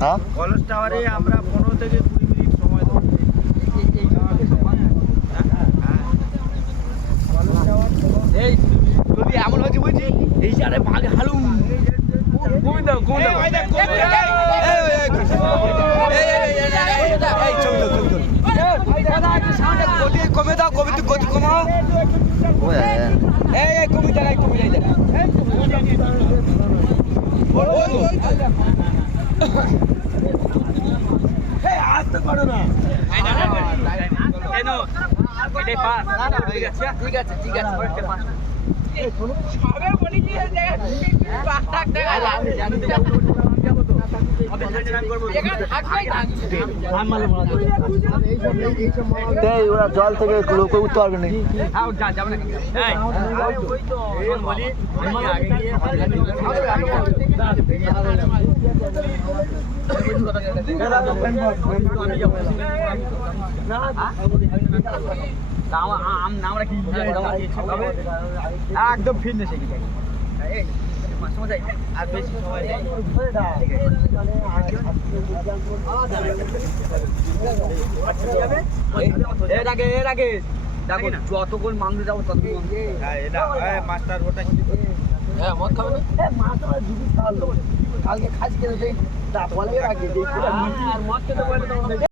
হ্যাঁ কলেজ টাওয়ারে আমরা 15 থেকে 20 মিনিট সময় দেবো। এই যদি এমন হয়েছে বুঝছি এই যে আরে বাঘ হালুম কমে দাও কমে দাও গতি কমাও এই কমে যাই আসতে পারো না ঠিক আছে ওরা জল থেকে লোক উঠতে পারবে না আমরা কি একদম ফিটনেস আর বেশি সময় এর আগে দেখো যতক্ষণ মাংস যাবো ততক্ষণ মাস্টার ওটা হ্যাঁ মদ খাবে না মাছ কালকে খাসি খেতে দাঁত বলে আগে মদ খেতে বলে